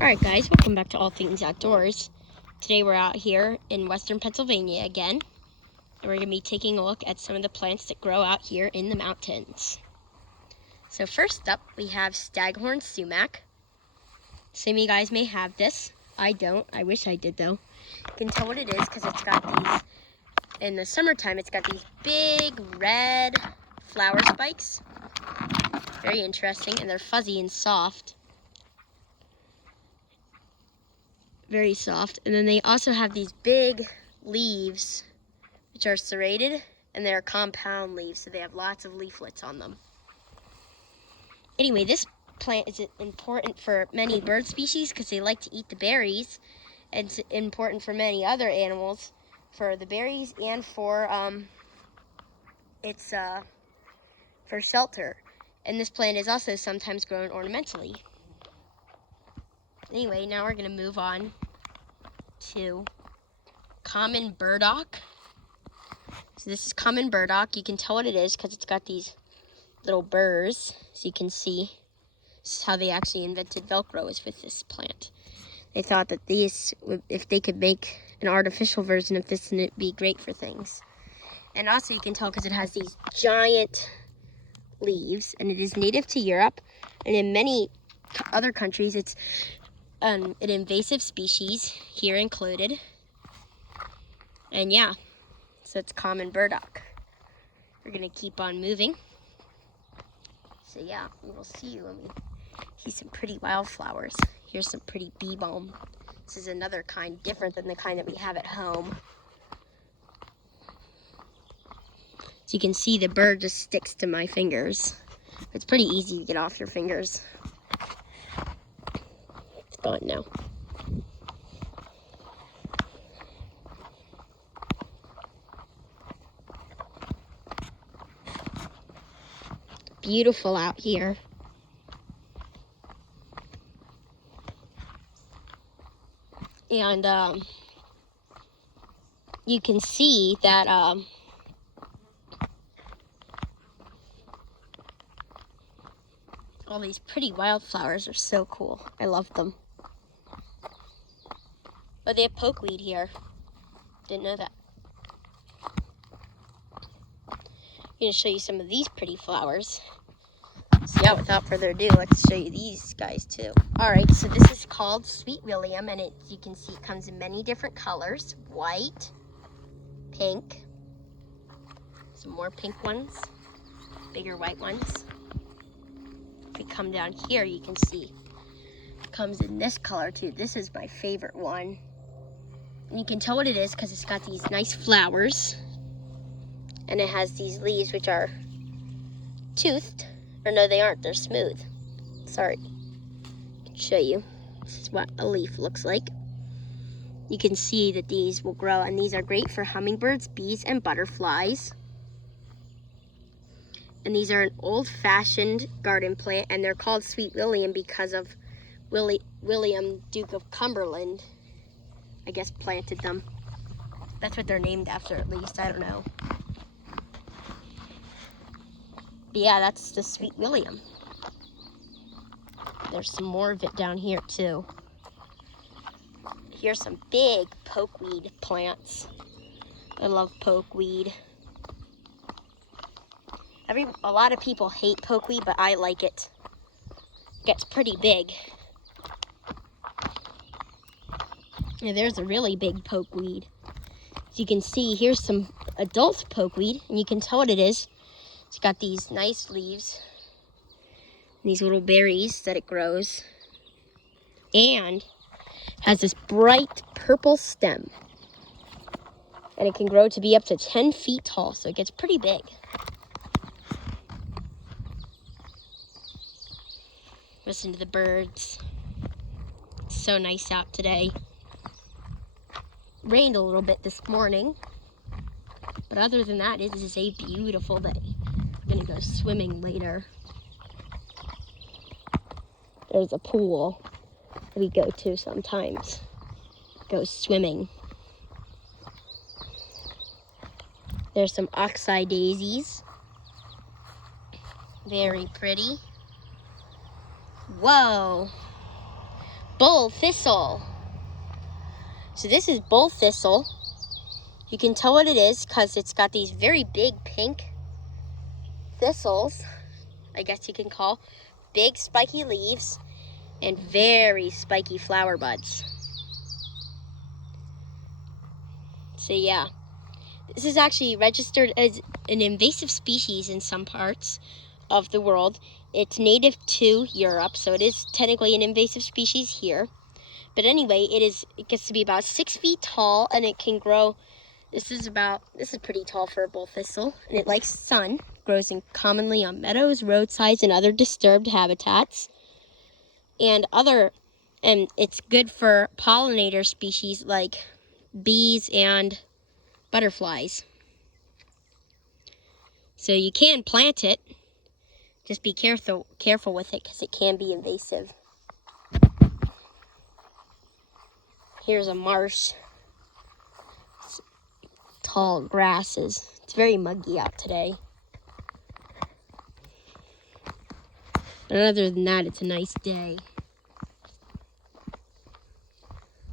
Alright guys, welcome back to All Things Outdoors. Today we're out here in western Pennsylvania again, and we're going to be taking a look at some of the plants that grow out here in the mountains. So first up, we have staghorn sumac. Some of you guys may have this. I don't. I wish I did though. You can tell what it is because it's got these, in the summertime, it's got these big red flower spikes. Very interesting, and they're fuzzy and soft. Very soft. And then they also have these big leaves which are serrated, and they're compound leaves, so they have lots of leaflets on them. Anyway, this plant is important for many bird species because they like to eat the berries, and it's important for many other animals for the berries and for for shelter. And this plant is also sometimes grown ornamentally. Anyway, now we're going to move on to common burdock. So this is common burdock. You can tell what it is because it's got these little burrs, so you can see. This is how they actually invented Velcro, is with this plant. They thought that these, if they could make an artificial version of this, then it'd be great for things. And also you can tell because it has these giant leaves, and it is native to Europe, and in many other countries it's an invasive species, here included. And yeah, so it's common burdock. We're gonna keep on moving. So yeah, we will see you when we see some pretty wildflowers. Here's some pretty bee balm. This is another kind, different than the kind that we have at home. So you can see the bird just sticks to my fingers. It's pretty easy to get off your fingers. It's gone now. Beautiful out here. And you can see that all these pretty wildflowers are so cool. I love them. Oh, they have pokeweed here. Didn't know that. I'm going to show you some of these pretty flowers. So yeah, without further ado, let's show you these guys too. Alright, so this is called Sweet William, and you can see it comes in many different colors. White, pink, some more pink ones, bigger white ones. If we come down here, you can see it comes in this color too. This is my favorite one. And you can tell what it is because it's got these nice flowers. And it has these leaves which are toothed. Or no, they aren't. They're smooth. Sorry. I can show you. This is what a leaf looks like. You can see that these will grow, and these are great for hummingbirds, bees, and butterflies. And these are an old-fashioned garden plant, and they're called Sweet William because of William, Duke of Cumberland, I guess, planted them. That's what they're named after, at least. I don't know. But yeah, that's the Sweet William. There's some more of it down here too. Here's some big pokeweed plants. I love pokeweed. A lot of people hate pokeweed, but I like it. It gets pretty big. Yeah, there's a really big pokeweed. As you can see, here's some adult pokeweed, and you can tell what it is. It's got these nice leaves, and these little berries that it grows, and has this bright purple stem. And it can grow to be up to 10 feet tall, so it gets pretty big. Listen to the birds. It's so nice out today. Rained a little bit this morning, but other than that, it is a beautiful day. I'm gonna go swimming later. There's a pool that we go to sometimes. Go swimming. There's some oxeye daisies. Very pretty. Whoa! bull thistle. So this is bull thistle. You can tell what it is because it's got these very big pink thistles, I guess you can call, big spiky leaves, and very spiky flower buds. So yeah, this is actually registered as an invasive species in some parts of the world. It's native to Europe, so it is technically an invasive species here. But anyway, it gets to be about 6 feet tall, and it can grow. This is pretty tall for a bull thistle, and it likes sun. Grows commonly on meadows, roadsides, and other disturbed habitats. And it's good for pollinator species like bees and butterflies. So you can plant it. Just be careful with it because it can be invasive. Here's a marsh. It's tall grasses. It's very muggy out today. But other than that, it's a nice day.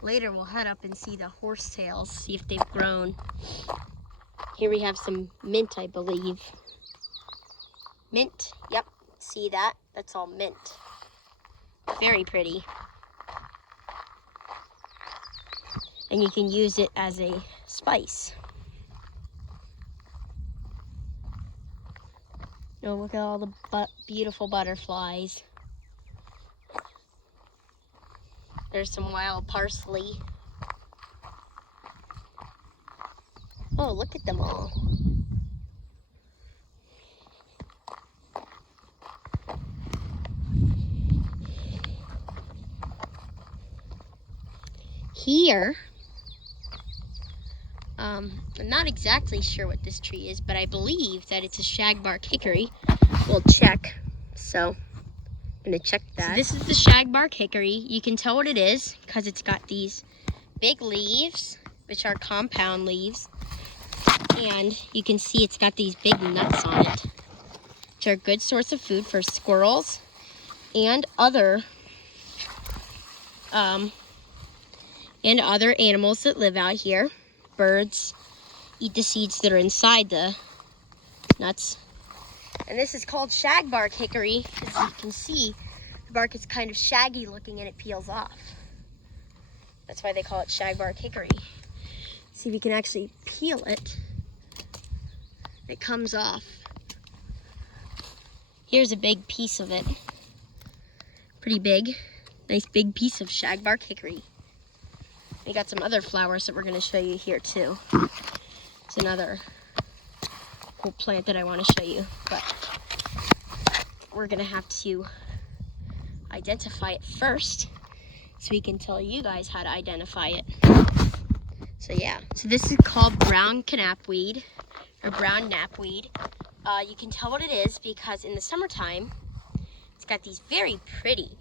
Later we'll head up and see the horsetails, see if they've grown. Here we have some mint, I believe. Mint, yep, see that? That's all mint. Very pretty. And you can use it as a spice. Oh, look at all the beautiful butterflies. There's some wild parsley. Oh, look at them all. Here, I'm not exactly sure what this tree is, but I believe that it's a shagbark hickory. We'll check. So, I'm gonna check that. So this is the shagbark hickory. You can tell what it is because it's got these big leaves, which are compound leaves. And you can see it's got these big nuts on it, which are a good source of food for squirrels and other animals that live out here. Birds eat the seeds that are inside the nuts. And this is called shagbark hickory. As you can see, the bark is kind of shaggy looking and it peels off. That's why they call it shagbark hickory. See if you can actually peel it. It comes off. Here's a big piece of it. Pretty big. Nice big piece of shagbark hickory. We got some other flowers that we're going to show you here too. It's another cool plant that I want to show you, but we're going to have to identify it first so we can tell you guys how to identify it. So yeah, so this is called brown knapweed or brown knapweed. You can tell what it is because in the summertime, it's got these very pretty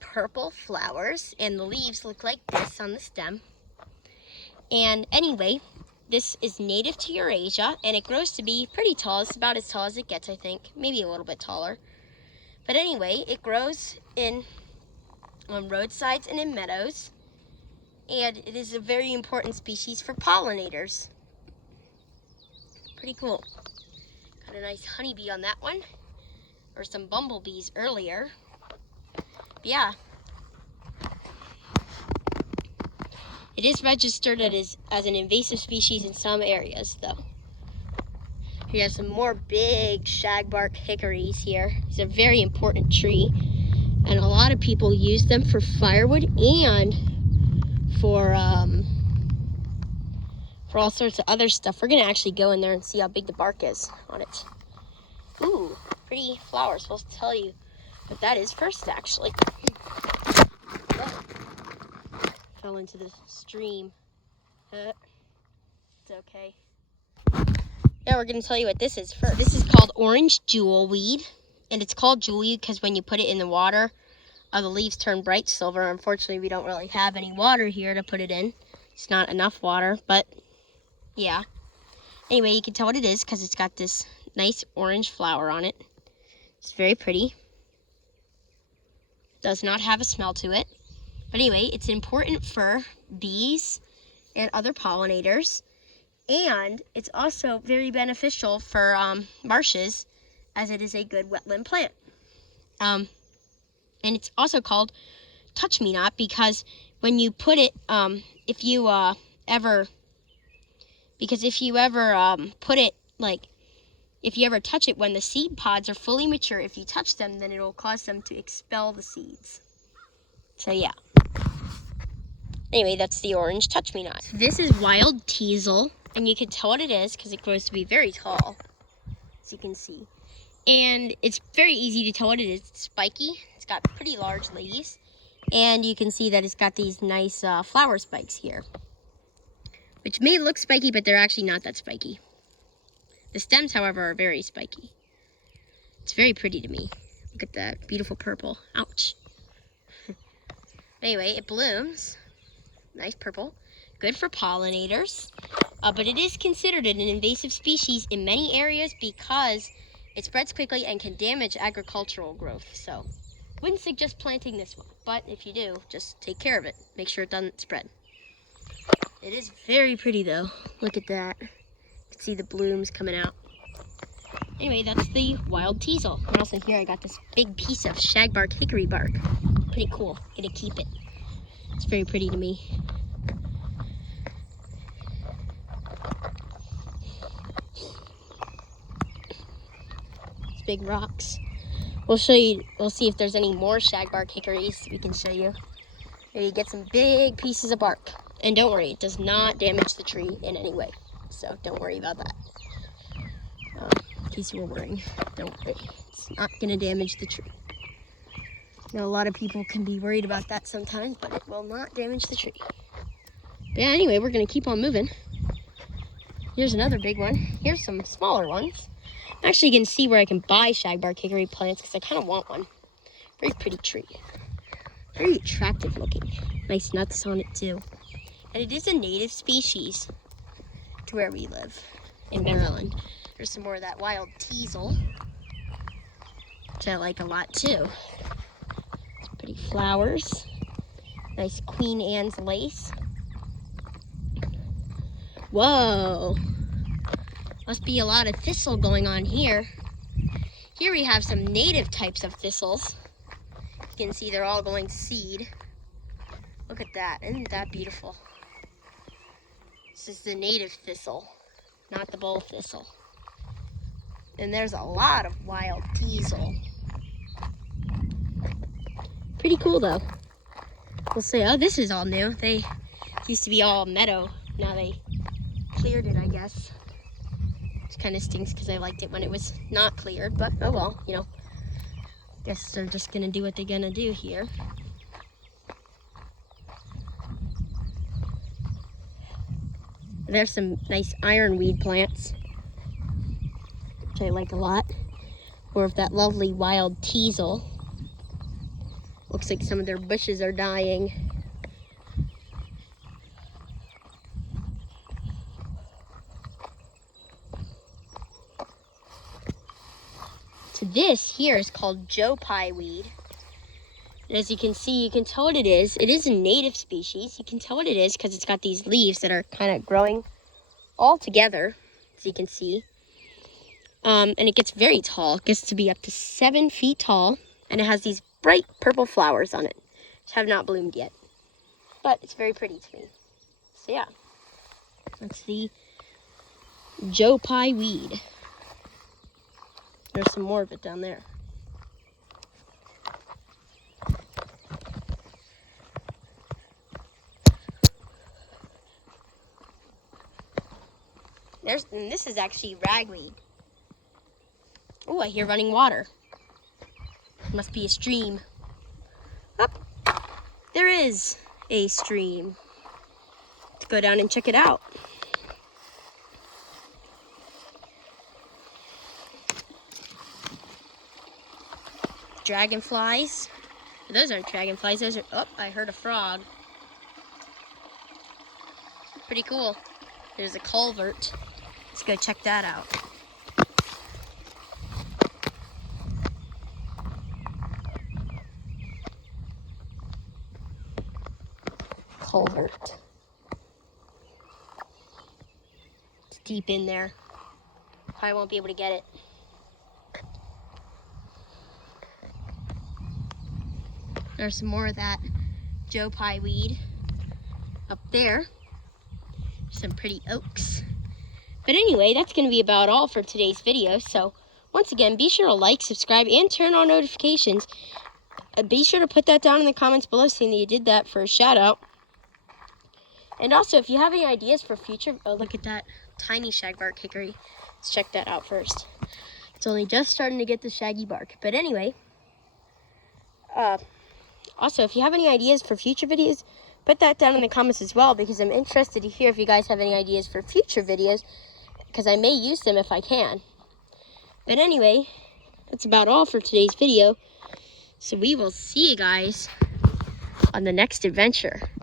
purple flowers, and the leaves look like this on the stem. And anyway, this is native to Eurasia, and it grows to be pretty tall. It's about as tall as it gets, I think. Maybe a little bit taller. But anyway, it grows on roadsides and in meadows, and it is a very important species for pollinators. Pretty cool. Got a nice honeybee on that one, or some bumblebees earlier. Yeah, it is registered as an invasive species in some areas, though. Here you have some more big shagbark hickories here. It's a very important tree, and a lot of people use them for firewood and for all sorts of other stuff. We're gonna actually go in there and see how big the bark is on it. Ooh, pretty flower. Supposed to tell you what that is first, actually. Fell into the stream. It's okay. Yeah, we're going to tell you what this is first. This is called orange jewelweed. And it's called jewelweed because when you put it in the water, the leaves turn bright silver. Unfortunately, we don't really have any water here to put it in. It's not enough water, but yeah. Anyway, you can tell what it is because it's got this nice orange flower on it. It's very pretty. Does not have a smell to it. But anyway, it's important for bees and other pollinators. And it's also very beneficial for marshes, as it is a good wetland plant. And it's also called touch me not because when you put it, if you ever put it, like, if you ever touch it when the seed pods are fully mature, if you touch them, then it'll cause them to expel the seeds. So yeah. Anyway, that's the orange touch me not. So this is wild teasel, and you can tell what it is because it grows to be very tall, as you can see. And it's very easy to tell what it is. It's spiky. It's got pretty large leaves. And you can see that it's got these nice flower spikes here, which may look spiky, but they're actually not that spiky. The stems, however, are very spiky. It's very pretty to me. Look at that beautiful purple. Ouch. Anyway, it blooms. Nice purple. Good for pollinators. But it is considered an invasive species in many areas because it spreads quickly and can damage agricultural growth. So, wouldn't suggest planting this one. But if you do, just take care of it. Make sure it doesn't spread. It is very pretty though. Look at that. You can see the blooms coming out. Anyway, that's the wild teasel. And also here I got this big piece of shagbark hickory bark. Pretty cool. Gonna keep it. It's very pretty to me. It's big rocks. We'll see if there's any more shagbark hickories we can show you. Maybe get some big pieces of bark. And don't worry, it does not damage the tree in any way. So don't worry about that. In case you were worrying, don't worry. It's not gonna damage the tree. I know a lot of people can be worried about that sometimes, but it will not damage the tree. But yeah, anyway, we're gonna keep on moving. Here's another big one. Here's some smaller ones. I'm actually gonna see where I can buy shagbark hickory plants because I kind of want one. Very pretty tree. Very attractive looking. Nice nuts on it too. And it is a native species to where we live in Maryland. There's some more of that wild teasel, which I like a lot too. Some pretty flowers. Nice Queen Anne's lace. Whoa! Must be a lot of thistle going on here. Here we have some native types of thistles. You can see they're all going seed. Look at that. Isn't that beautiful? This is the native thistle, not the bull thistle. And there's a lot of wild teasel. Pretty cool though. We'll say, oh, this is all new. They used to be all meadow. Now they cleared it, I guess. Which kind of stinks because I liked it when it was not cleared, but oh well, you know. Guess they're just gonna do what they're gonna do here. There's some nice ironweed plants, which I like a lot. Or of that lovely wild teasel. Looks like some of their bushes are dying. So this here is called Joe Pye weed. And as you can see, you can tell what it is. It is a native species. You can tell what it is because it's got these leaves that are kind of growing all together, as you can see. And it gets very tall. It gets to be up to 7 feet tall. And it has these bright purple flowers on it, which have not bloomed yet. But it's very pretty to me. So yeah, that's the Joe Pye weed. There's some more of it down there. And this is actually ragweed. Oh, I hear running water. Must be a stream. Oh, there is a stream. Let's go down and check it out. Dragonflies. Those aren't dragonflies, those are, oh, I heard a frog. Pretty cool. There's a culvert. Let's go check that out. culvert. It's deep in there. Probably won't be able to get it. There's some more of that Joe Pye weed up there. Some pretty oaks. But anyway, that's going to be about all for today's video. So once again, be sure to like, subscribe, and turn on notifications. Be sure to put that down in the comments below saying that you did that for a shout out. And also, if you have any ideas for future, oh, look at that tiny shagbark hickory. Let's check that out first. It's only just starting to get the shaggy bark. But anyway, also, if you have any ideas for future videos, put that down in the comments as well, because I'm interested to hear if you guys have any ideas for future videos, because I may use them if I can. But anyway, that's about all for today's video. So we will see you guys on the next adventure.